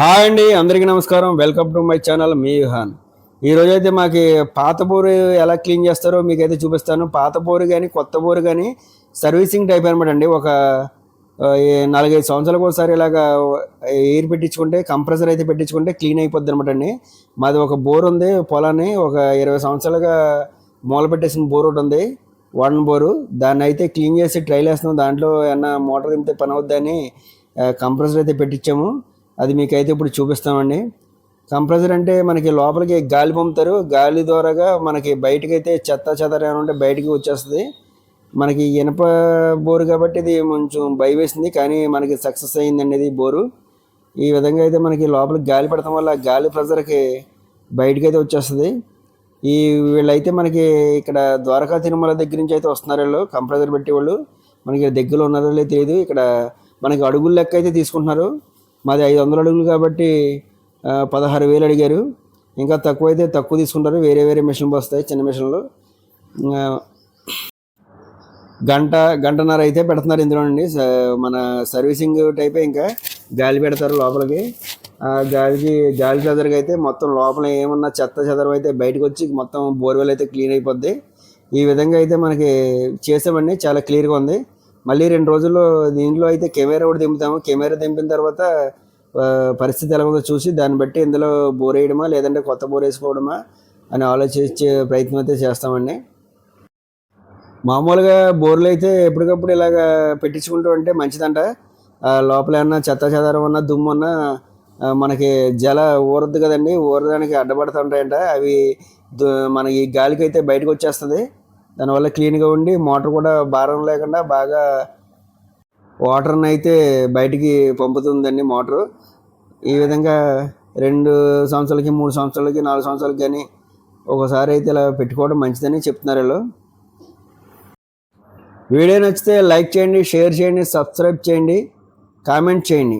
Hi అండి అందరికీ నమస్కారం. వెల్కమ్ టు మై ఛానల్ మీ విహాన్ ఈరోజు అయితే మాకు పాత బోరు ఎలా క్లీన్ చేస్తారో మీకైతే చూపిస్తాను. పాత బోరు కానీ కొత్త బోరు కానీ సర్వీసింగ్ టైప్ అనమాట అండి. ఒక నాలుగైదు సంవత్సరాలకు ఒకసారి ఇలాగా ఎయిర్ పెట్టించుకుంటే కంప్రెసర్ అయితే పెట్టించుకుంటే క్లీన్ అయిపోద్ది అనమాట అండి. మాది ఒక బోర్ ఉంది పొలాన్ని ఒక ఇరవై సంవత్సరాలుగా మూల పెట్టేసిన బోర్ ఒకటి ఉంది వన్ బోరు. దాన్ని అయితే క్లీన్ చేసి ట్రైల్ వేస్తున్నాం దాంట్లో ఏమన్నా మోటార్ దింపితే పని అవుద్దని కంప్రెసర్ అయితే పెట్టించాము. అది మీకైతే ఇప్పుడు చూపిస్తామండి. కంప్రెసర్ అంటే మనకి లోపలికి గాలి పంపుతారు. గాలి ద్వారాగా మనకి బయటకి అయితే చెత్త చెదర ఏమైనా ఉంటే బయటికి వచ్చేస్తుంది. మనకి ఇనప బోరు కాబట్టి ఇది కొంచెం భయ వేసింది కానీ మనకి సక్సెస్ అయిందండి ఇది బోరు. ఈ విధంగా అయితే మనకి లోపలికి గాలి పడటం వల్ల గాలి ప్రెజర్కి బయటకి అయితే వచ్చేస్తుంది. ఈ వీళ్ళైతే మనకి ఇక్కడ ద్వారకా తిరుమల దగ్గర నుంచి అయితే వస్తున్నారు వీళ్ళు. కంప్రెసర్ పెట్టేవాళ్ళు. మనకి దగ్గరలో ఉన్నారో లేదో తెలియదు ఇక్కడ మనకి అడుగుల లెక్క అయితే తీసుకుంటున్నారు. మాది ఐదు వందల అడుగులు కాబట్టి పదహారు వేలు అడిగారు. ఇంకా తక్కువ అయితే తక్కువ తీసుకుంటారు. వేరే వేరే మిషన్లు వస్తాయి చిన్న మిషన్లు. గంట గంటన్నర అయితే పెడుతున్నారు ఇందులో అండి మన సర్వీసింగ్ టైపే ఇంకా గాలి పెడతారు లోపలికి. ఆ గాలికి గాలి చెదరికి అయితే మొత్తం లోపల ఏమన్నా చెత్త చెదరం అయితే బయటకు వచ్చి మొత్తం బోర్వెల్ అయితే క్లీన్ అయిపోద్ది. ఈ విధంగా అయితే మనకి చేసామండి చాలా క్లియర్గా ఉంది. మళ్ళీ రెండు రోజుల్లో దీంట్లో అయితే కెమెరా కూడా దింపుతాము. కెమెరా దింపిన తర్వాత పరిస్థితి ఎలా ఉందో చూసి దాన్ని బట్టి ఇందులో బోర్ వేయడమా లేదంటే కొత్త బోర్ వేసుకోవడమా అని ఆలోచించే ప్రయత్నం అయితే చేస్తామండి. మామూలుగా బోర్లు అయితే ఎప్పటికప్పుడు ఇలాగ పెట్టించుకుంటూ ఉంటే మంచిదంట. లోపల ఏమన్నా చెత్త చెదారం ఉన్నా దుమ్ము ఉన్నా మనకి జల ఊరద్దు కదండి. ఊరడానికి అడ్డబడుతుంటాయంట అవి మన మనకి గాలికి అయితే బయటకు వచ్చేస్తుంది. దానివల్ల క్లీన్గా ఉండి మోటార్ కూడా భారం లేకుండా బాగా వాటర్ని అయితే బయటికి పంపుతుందండి మోటారు. ఈ విధంగా రెండు సంవత్సరాలకి మూడు సంవత్సరాలకి నాలుగు సంవత్సరాలకి కానీ ఒకసారి అయితే ఇలా పెట్టుకోవడం మంచిదని చెప్తున్నారు వీళ్ళు. వీడియో నచ్చితే లైక్ చేయండి షేర్ చేయండి సబ్స్క్రైబ్ చేయండి కామెంట్ చేయండి.